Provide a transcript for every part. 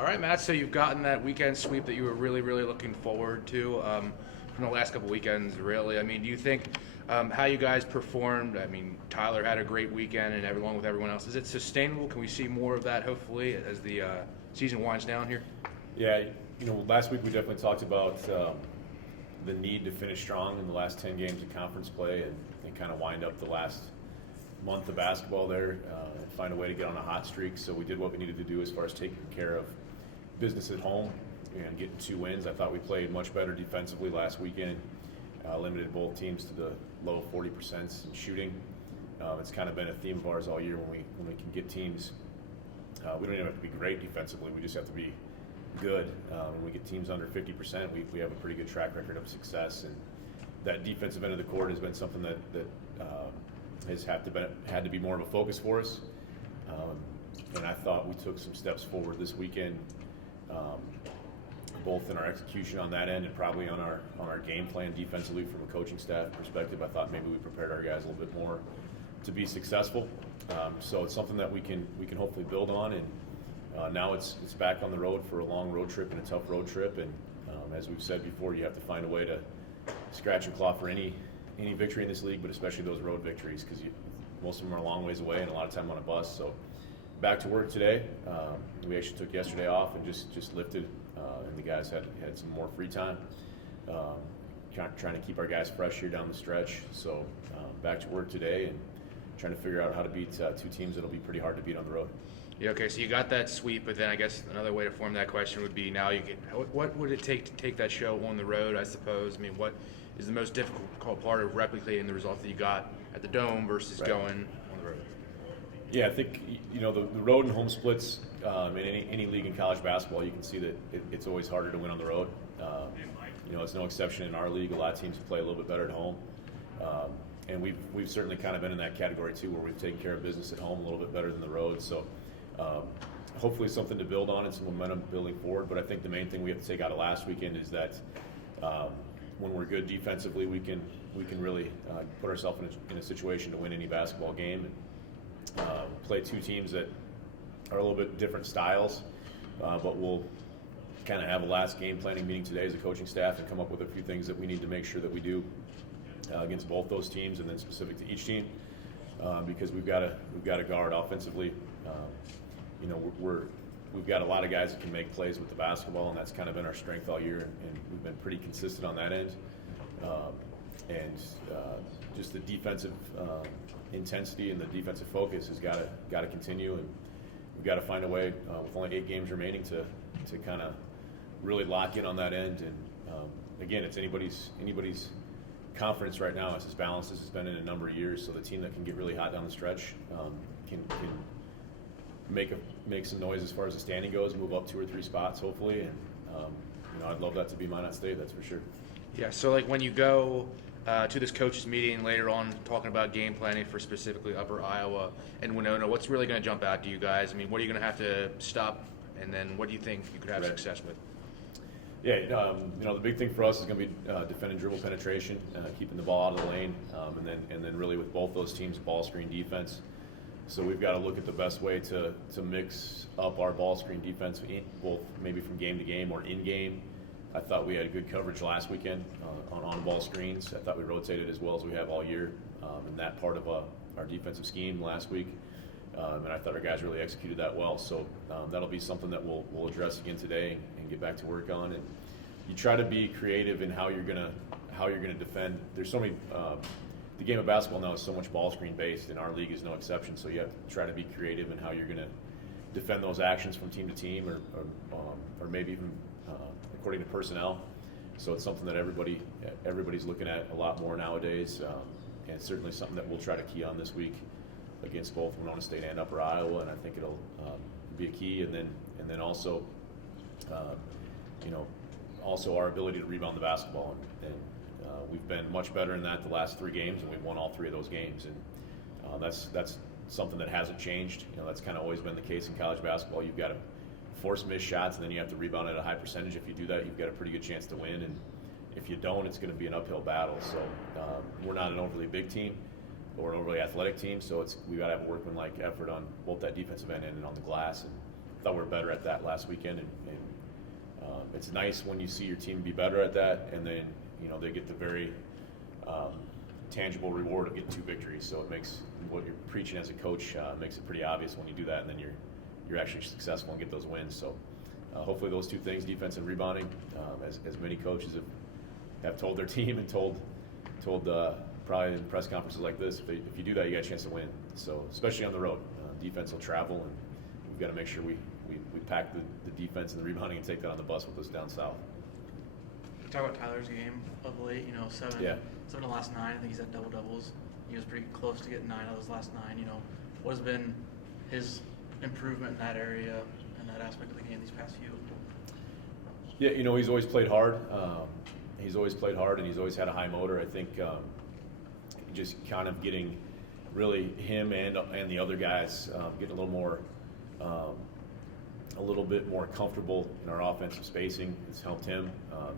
All right, Matt. So you've gotten that weekend sweep that you were really, really looking forward to from the last couple weekends. Really, I mean, do you think how you guys performed? I mean, Tyler had a great weekend, and along with everyone else, is it sustainable? Can we see more of that hopefully as the season winds down here? Yeah, last week we definitely talked about the need to finish strong in the last 10 games of conference play and kind of wind up the last month of basketball there and find a way to get on a hot streak. So we did what we needed to do as far as taking care of business at home and getting 2 wins. I thought we played much better defensively last weekend, limited both teams to the low 40% in shooting. It's kind of been a theme of ours all year when we can get teams. We don't even have to be great defensively. We just have to be good. When we get teams under 50%, we have a pretty good track record of success. And that defensive end of the court has been something that has had to be more of a focus for us. And I thought we took some steps forward this weekend, both in our execution on that end and probably on our game plan defensively from a coaching staff perspective. I thought maybe we prepared our guys a little bit more to be successful. So it's something that we can hopefully build on. And now it's back on the road for a long road trip and a tough road trip. And as we've said before, you have to find a way to scratch and claw for any victory in this league, but especially those road victories, because most of them are a long ways away and a lot of time on a bus. So back to work today. We actually took yesterday off and just lifted, and the guys had some more free time. Trying to keep our guys fresh here down the stretch. So back to work today and trying to figure out how to beat 2 teams that'll be pretty hard to beat on the road. Yeah. Okay. So you got that sweep, but then I guess another way to form that question would be now you get what would it take to take that show on the road? I suppose. I mean, what is the most difficult part of replicating the results that you got at the Dome versus going on the road? Yeah, I think the road and home splits in any league in college basketball, you can see that it's always harder to win on the road. It's no exception in our league. A lot of teams play a little bit better at home, and we've certainly kind of been in that category too, where we've taken care of business at home a little bit better than the road. So hopefully something to build on and some momentum building forward. But I think the main thing we have to take out of last weekend is that when we're good defensively, we can really put ourselves in a situation to win any basketball game. And play 2 teams that are a little bit different styles, but we'll kind of have a last game planning meeting today as a coaching staff and come up with a few things that we need to make sure that we do against both those teams and then specific to each team, because we've got to guard offensively. We've got a lot of guys that can make plays with the basketball, and that's kind of been our strength all year, and we've been pretty consistent on that end. Just the defensive intensity and the defensive focus has got to continue, and we've got to find a way with only 8 games remaining to kind of really lock in on that end. And again, it's anybody's conference right now. It's as balanced as it's been in a number of years. So the team that can get really hot down the stretch can make some noise as far as the standing goes, move up 2 or 3 spots hopefully. And I'd love that to be Minot State. That's for sure. Yeah. So like when you go to this coaches meeting later on, talking about game planning for specifically Upper Iowa and Winona, what's really going to jump out to you guys? I mean, what are you going to have to stop, and then what do you think you could have success with? Yeah, the big thing for us is going to be defending dribble penetration, keeping the ball out of the lane, and then really with both those teams, ball screen defense. So we've got to look at the best way to mix up our ball screen defense, both maybe from game to game or in game. I thought we had good coverage last weekend on ball screens. I thought we rotated as well as we have all year in that part of our defensive scheme last week. And I thought our guys really executed that well. So that'll be something that we'll address again today and get back to work on. And you try to be creative in how you're gonna defend. There's so many. The game of basketball now is so much ball screen based, and our league is no exception. So you have to try to be creative in how you're gonna defend those actions from team to team, or maybe even according to personnel. So it's something that everybody's looking at a lot more nowadays, and it's certainly something that we'll try to key on this week against both Winona State and Upper Iowa, and I think it'll be a key. And then also, also our ability to rebound the basketball, and we've been much better in that the last 3 games, and we've won all 3 of those games, and that's something that hasn't changed. That's kind of always been the case in college basketball. You've got to force missed shots, and then you have to rebound at a high percentage. If you do that, you've got a pretty good chance to win, and if you don't, it's going to be an uphill battle. So we're not an overly big team or an overly athletic team, so we got to have a workmanlike effort on both that defensive end and on the glass, and thought we were better at that last weekend, and it's nice when you see your team be better at that, and then they get the very tangible reward of getting 2 victories. So it makes what you're preaching as a coach makes it pretty obvious when you do that, and then you're actually successful and get those wins. So hopefully those 2 things, defense and rebounding, as many coaches have told their team and told probably in press conferences like this, if you do that, you got a chance to win. So especially on the road, defense will travel, and we've got to make sure we pack the defense and the rebounding and take that on the bus with us down south. Talk about Tyler's game of late. 7 of the last 9. I think he's had double doubles. He was pretty close to getting 9 of those last 9. What has been his improvement in that area and that aspect of the game these past few? Yeah, he's always played hard. He's always played hard, and he's always had a high motor. I think just kind of getting really him and the other guys getting a little bit more comfortable in our offensive spacing. It's helped him.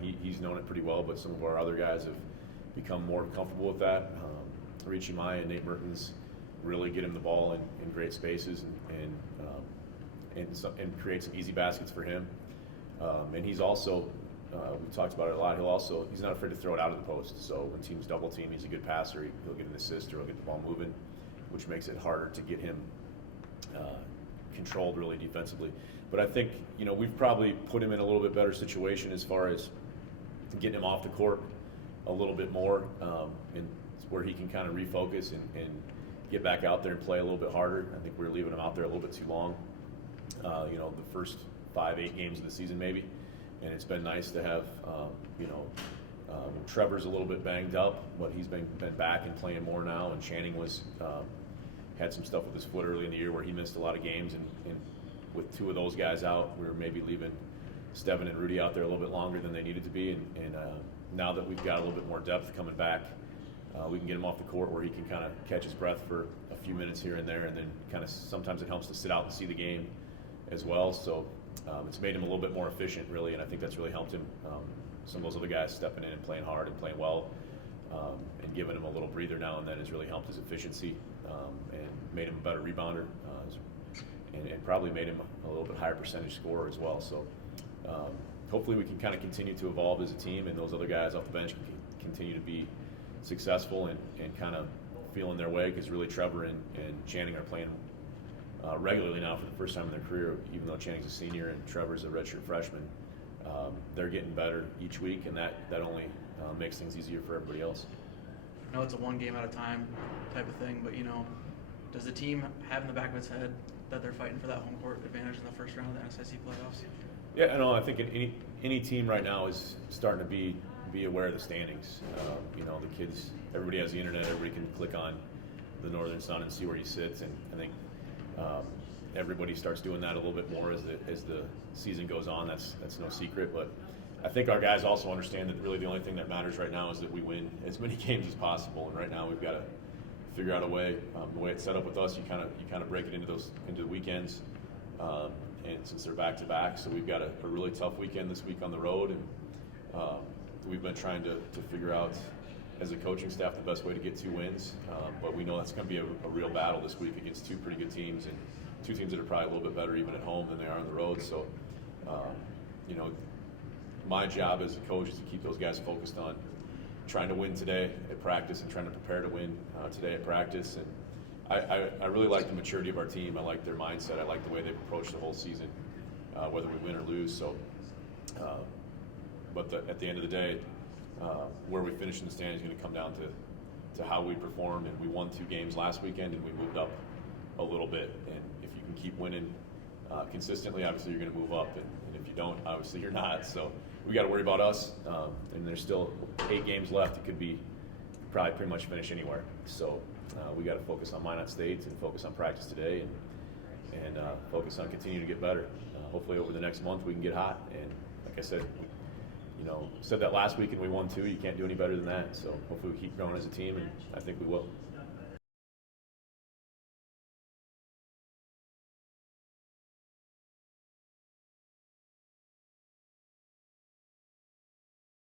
He's known it pretty well, but some of our other guys have become more comfortable with that. Richie Maya and Nate Mertens really get him the ball in great spaces and create some easy baskets for him. And he's also, we talked about it a lot, he's not afraid to throw it out of the post. So when teams double team, he's a good passer. He'll get an assist or he'll get the ball moving, which makes it harder to get him controlled really defensively. But I think, we've probably put him in a little bit better situation as far as getting him off the court a little bit more, and where he can kind of refocus and get back out there and play a little bit harder. I think we were leaving him out there a little bit too long, the first 5-8 games of the season maybe. And it's been nice to have, Trevor's a little bit banged up, but he's been back and playing more now. And Channing had some stuff with his foot early in the year where he missed a lot of games. And with 2 of those guys out, we were maybe leaving Steven and Rudy out there a little bit longer than they needed to be. And now that we've got a little bit more depth coming back, we can get him off the court where he can kind of catch his breath for a few minutes here and there. And then kind of sometimes it helps to sit out and see the game as well. So it's made him a little bit more efficient, really, and I think that's really helped him. Some of those other guys stepping in and playing hard and playing well, and giving him a little breather now and then has really helped his efficiency and made him a better rebounder, and probably made him a little bit higher percentage scorer as well. So hopefully we can kind of continue to evolve as a team, and those other guys off the bench can continue to be successful and kind of feeling their way, because really Trevor and Channing are playing regularly now for the first time in their career, even though Channing's a senior and Trevor's a redshirt freshman. They're getting better each week, and that only makes things easier for everybody else. I know it's a 1 game at a time type of thing, but does the team have in the back of its head that they're fighting for that home court advantage in the first round of the NSIC playoffs? Yeah, I think any team right now is starting to be aware of the standings. The kids, everybody has the internet, everybody can click on the Northern Sun and see where he sits, and I think everybody starts doing that a little bit more as the season goes on. That's no secret, but I think our guys also understand that really the only thing that matters right now is that we win as many games as possible. And right now we've got to figure out a way. The way it's set up with us, you kind of break it into the weekends, and since they're back to back, so we've got a really tough weekend this week on the road, and we've been trying to figure out as a coaching staff the best way to get 2 wins. But we know that's going to be a real battle this week against 2 pretty good teams, and 2 teams that are probably a little bit better even at home than they are on the road. So, my job as a coach is to keep those guys focused on trying to win today at practice and trying to prepare to win today at practice. And I really like the maturity of our team. I like their mindset. I like the way they've approached the whole season, whether we win or lose. So, but at the end of the day, where we finish in the standings is going to come down to how we performed. And we won 2 games last weekend, and we moved up a little bit. And if you can keep winning consistently, obviously you're going to move up. And if you don't, obviously you're not. So we got to worry about us. And there's still 8 games left. It could be probably pretty much finish anywhere. So we got to focus on Minot State and focus on practice today, and focus on continuing to get better. Hopefully over the next month we can get hot. And like I said, said that last week and we won 2. You can't do any better than that. So hopefully we keep growing as a team, and I think we will.